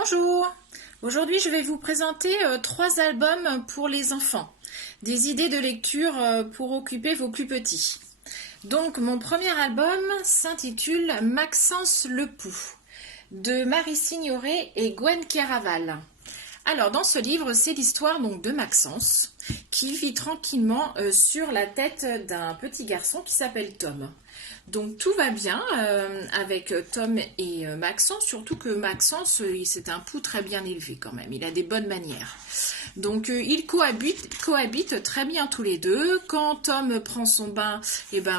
Bonjour, aujourd'hui je vais vous présenter 3 albums pour les enfants, des idées de lecture pour occuper vos plus petits. Donc mon premier album s'intitule Maxence le Pou de Marie Signoret et Gwen Caraval. Alors dans ce livre, c'est l'histoire donc de Maxence qui vit tranquillement sur la tête d'un petit garçon qui s'appelle Tom. Donc tout va bien avec Tom et Maxence, surtout que Maxence, c'est un pou très bien élevé quand même, il a des bonnes manières. Donc ils cohabitent très bien tous les deux. Quand Tom prend son bain,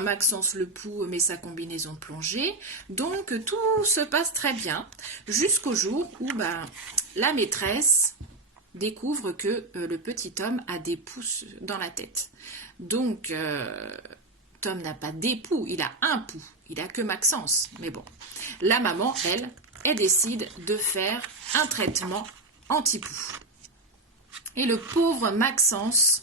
Maxence le pou met sa combinaison de plongée. Donc tout se passe très bien, jusqu'au jour où la maîtresse découvre que le petit Tom a des poux dans la tête. Donc Tom n'a pas des poux, il a un pou, il a que Maxence. Mais bon, la maman, elle décide de faire un traitement anti-poux. Et le pauvre Maxence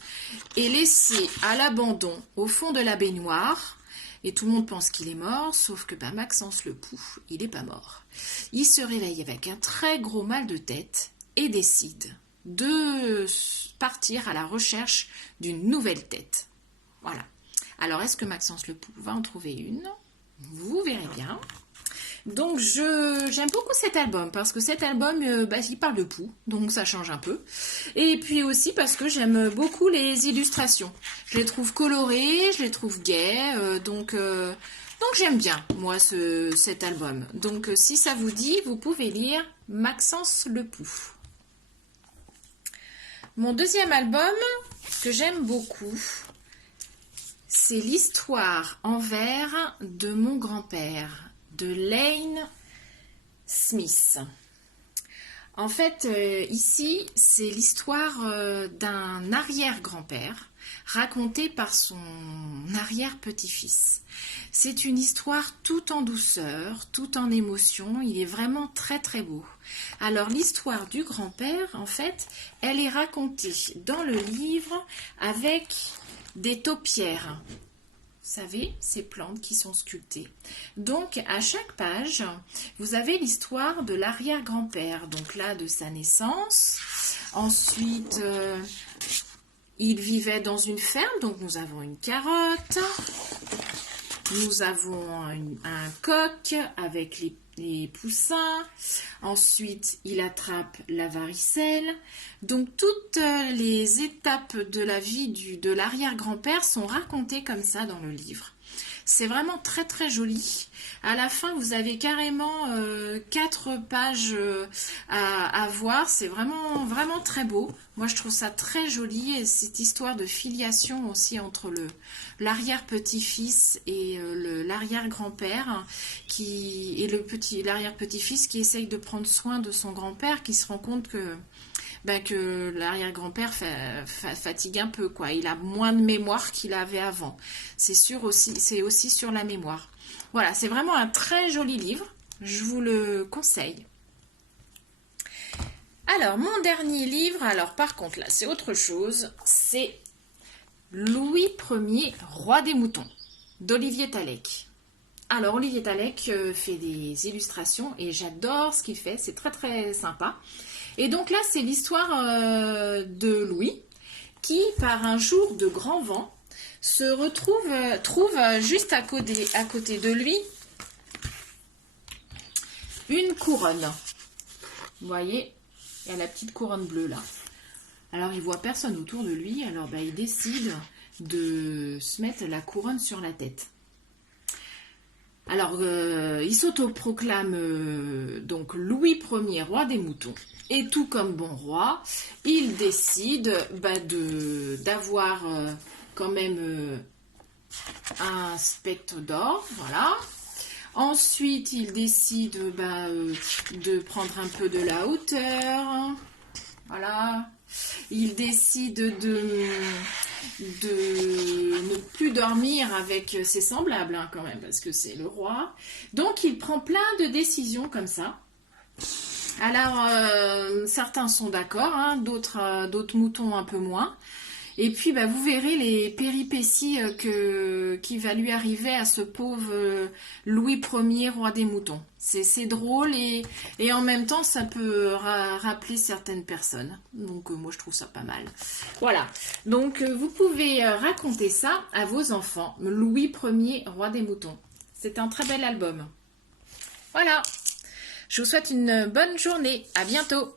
est laissé à l'abandon au fond de la baignoire. Et tout le monde pense qu'il est mort, sauf que Maxence le pou, il n'est pas mort. Il se réveille avec un très gros mal de tête et décide de partir à la recherche d'une nouvelle tête. Voilà. Alors, est-ce que Maxence le pou va en trouver une? Vous verrez bien. Donc, j'aime beaucoup cet album, parce que cet album, il parle de poux, donc ça change un peu. Et puis aussi parce que j'aime beaucoup les illustrations. Je les trouve colorées, je les trouve gaies, donc j'aime bien, moi, cet album. Donc, si ça vous dit, vous pouvez lire Maxence le pou. Mon deuxième album, que j'aime beaucoup, c'est l'histoire en vers de mon grand-père, de Lane Smith. En fait, ici, c'est l'histoire d'un arrière-grand-père racontée par son arrière-petit-fils. C'est une histoire tout en douceur, tout en émotion. Il est vraiment très très beau. Alors l'histoire du grand-père, en fait, elle est racontée dans le livre avec des taupières. Vous savez, ces plantes qui sont sculptées. Donc, à chaque page, vous avez l'histoire de l'arrière-grand-père. Donc là, de sa naissance. Ensuite, il vivait dans une ferme. Donc, nous avons une carotte. Nous avons un coq avec les poussins. Ensuite, il attrape la varicelle. Donc, toutes les étapes de la vie de l'arrière-grand-père sont racontées comme ça dans le livre. C'est vraiment très très joli. À la fin, vous avez carrément 4 pages à voir. C'est vraiment vraiment très beau. Moi, je trouve ça très joli. Et cette histoire de filiation aussi entre l'arrière-petit-fils et l'arrière-grand-père et l'arrière-petit-fils qui essaye de prendre soin de son grand-père, qui se rend compte que l'arrière-grand-père fatigue un peu, quoi. Il a moins de mémoire qu'il avait avant. C'est aussi sur la mémoire. Voilà, c'est vraiment un très joli livre. Je vous le conseille. Alors, mon dernier livre, alors par contre, là, c'est autre chose. C'est Louis Ier, roi des moutons, d'Olivier Tallec. Alors, Olivier Tallec fait des illustrations et j'adore ce qu'il fait. C'est très, très sympa. Et donc là, c'est l'histoire de Louis qui, par un jour de grand vent, trouve juste à côté de lui une couronne. Vous voyez, il y a la petite couronne bleue là. Alors, il voit personne autour de lui, alors il décide de se mettre la couronne sur la tête. Alors, il s'autoproclame donc Louis Ier, roi des moutons. Et tout comme bon roi, il décide d'avoir quand même un spectre d'or, voilà. Ensuite, il décide de prendre un peu de la hauteur, voilà. Il décide de ne plus dormir avec ses semblables, quand même, parce que c'est le roi. Donc, il prend plein de décisions comme ça. Alors, certains sont d'accord, d'autres moutons un peu moins. Et puis bah, vous verrez les péripéties qui va lui arriver à ce pauvre Louis Ier, roi des moutons. C'est drôle et en même temps ça peut rappeler certaines personnes. Donc moi je trouve ça pas mal. Voilà, donc vous pouvez raconter ça à vos enfants. Louis Ier, roi des moutons. C'est un très bel album. Voilà, je vous souhaite une bonne journée. À bientôt.